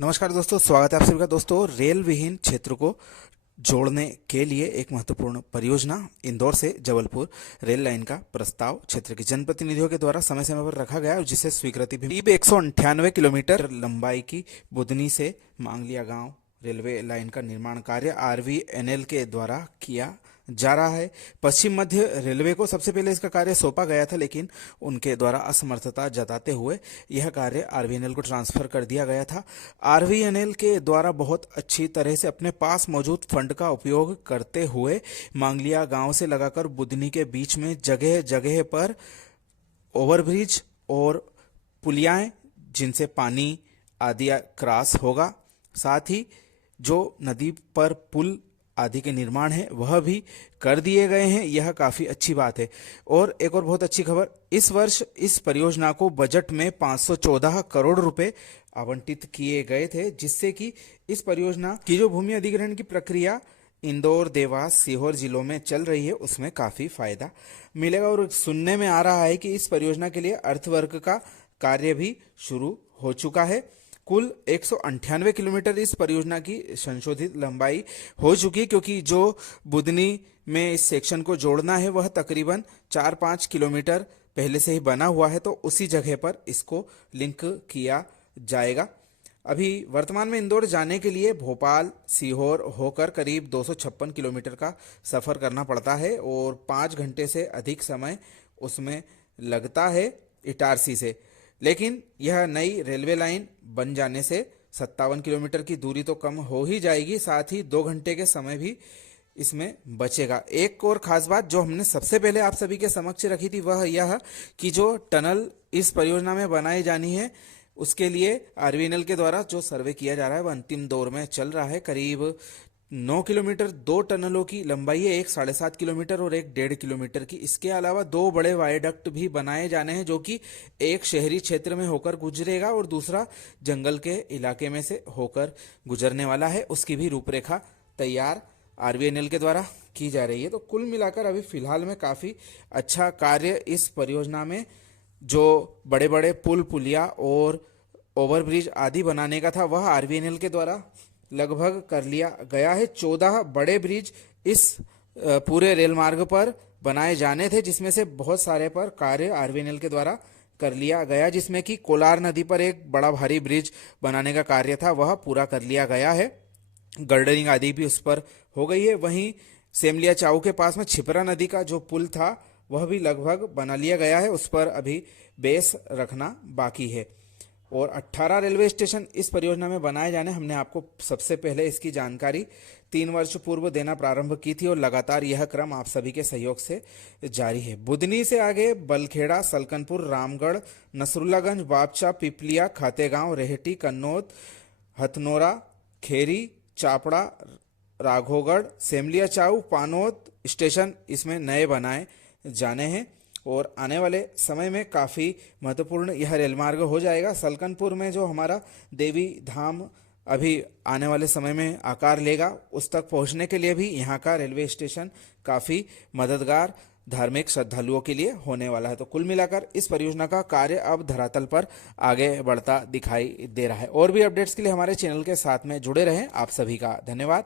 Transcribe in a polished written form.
नमस्कार दोस्तों, स्वागत है आप सभी का। दोस्तों, रेल विहीन क्षेत्र को जोड़ने के लिए एक महत्वपूर्ण परियोजना इंदौर से जबलपुर रेल लाइन का प्रस्ताव क्षेत्र के जनप्रतिनिधियों के द्वारा समय समय पर रखा गया, जिसे स्वीकृति भी। करीब 198 किलोमीटर लंबाई की बुधनी से मांगलिया गांव रेलवे लाइन का निर्माण कार्य आरवीएनएल के द्वारा किया जा रहा है। पश्चिम मध्य रेलवे को सबसे पहले इसका कार्य सौंपा गया था, लेकिन उनके द्वारा असमर्थता जताते हुए यह कार्य आरवीएनएल को ट्रांसफर कर दिया गया था। आरवीएनएल के द्वारा बहुत अच्छी तरह से अपने पास मौजूद फंड का उपयोग करते हुए मांगलिया गांव से लगाकर बुधनी के बीच में जगह जगह पर ओवरब्रिज और पुलियाएं, जिनसे पानी आदि क्रॉस होगा, साथ ही जो नदी पर पुल आदि के निर्माण है वह भी कर दिए गए हैं। यह काफी अच्छी बात है। और एक और बहुत अच्छी खबर, इस वर्ष इस परियोजना को बजट में 514 करोड़ रुपए आवंटित किए गए थे, जिससे कि इस परियोजना की जो भूमि अधिग्रहण की प्रक्रिया इंदौर, देवास, सीहोर जिलों में चल रही है उसमें काफी फायदा मिलेगा। और सुनने में आ रहा है कि इस परियोजना के लिए अर्थवर्क का कार्य भी शुरू हो चुका है। कुल 198 किलोमीटर इस परियोजना की संशोधित लंबाई हो चुकी है, क्योंकि जो बुधनी में इस सेक्शन को जोड़ना है वह तकरीबन 4-5 किलोमीटर पहले से ही बना हुआ है, तो उसी जगह पर इसको लिंक किया जाएगा। अभी वर्तमान में इंदौर जाने के लिए भोपाल, सीहोर होकर करीब 256 किलोमीटर का सफर करना पड़ता है और 5 घंटे से अधिक समय उसमें लगता है इटारसी से। लेकिन यह नई रेलवे लाइन बन जाने से 57 किलोमीटर की दूरी तो कम हो ही जाएगी, साथ ही 2 घंटे के समय भी इसमें बचेगा। एक और खास बात जो हमने सबसे पहले आप सभी के समक्ष रखी थी वह यह कि जो टनल इस परियोजना में बनाई जानी है उसके लिए आरवीएनएल के द्वारा जो सर्वे किया जा रहा है वह अंतिम दौर में चल रहा है। करीब 9 किलोमीटर 2 टनलों की लंबाई है, एक 7.5 किलोमीटर और एक 1.5 किलोमीटर की। इसके अलावा 2 बड़े वायडक्ट भी बनाए जाने हैं, जो कि एक शहरी क्षेत्र में होकर गुजरेगा और दूसरा जंगल के इलाके में से होकर गुजरने वाला है। उसकी भी रूपरेखा तैयार आरवीएनएल के द्वारा की जा रही है। तो कुल मिलाकर अभी फिलहाल में काफी अच्छा कार्य इस परियोजना में जो बड़े बड़े पुल, पुलिया और ओवरब्रिज आदि बनाने का था वह आरवीएनएल के द्वारा लगभग कर लिया गया है। 14 बड़े ब्रिज इस पूरे रेल मार्ग पर बनाए जाने थे, जिसमें से बहुत सारे पर कार्य आरवीएनएल के द्वारा कर लिया गया, जिसमें कि कोलार नदी पर एक बड़ा भारी ब्रिज बनाने का कार्य था वह पूरा कर लिया गया है। गर्डरिंग आदि भी उस पर हो गई है। वहीं सेमलिया चाऊ के पास में छिपरा नदी का जो पुल था वह भी लगभग बना लिया गया है, उस पर अभी बेस रखना बाकी है। और 18 रेलवे स्टेशन इस परियोजना में बनाए जाने, हमने आपको सबसे पहले इसकी जानकारी 3 वर्ष पूर्व देना प्रारंभ की थी और लगातार यह क्रम आप सभी के सहयोग से जारी है। बुधनी से आगे बलखेड़ा, सलकनपुर, रामगढ़, नसरुल्लागंज, बापचा, पिपलिया, खातेगांव, रेहटी, कन्नौद, हथनोरा, खेरी, चापड़ा, राघोगढ़, सेमलिया चाऊ, पानोद स्टेशन इसमें नए बनाए जाने हैं और आने वाले समय में काफ़ी महत्वपूर्ण यह रेल मार्ग हो जाएगा। सलकनपुर में जो हमारा देवी धाम अभी आने वाले समय में आकार लेगा, उस तक पहुंचने के लिए भी यहाँ का रेलवे स्टेशन काफ़ी मददगार धार्मिक श्रद्धालुओं के लिए होने वाला है। तो कुल मिलाकर इस परियोजना का कार्य अब धरातल पर आगे बढ़ता दिखाई दे रहा है। और भी अपडेट्स के लिए हमारे चैनल के साथ में जुड़े रहें। आप सभी का धन्यवाद।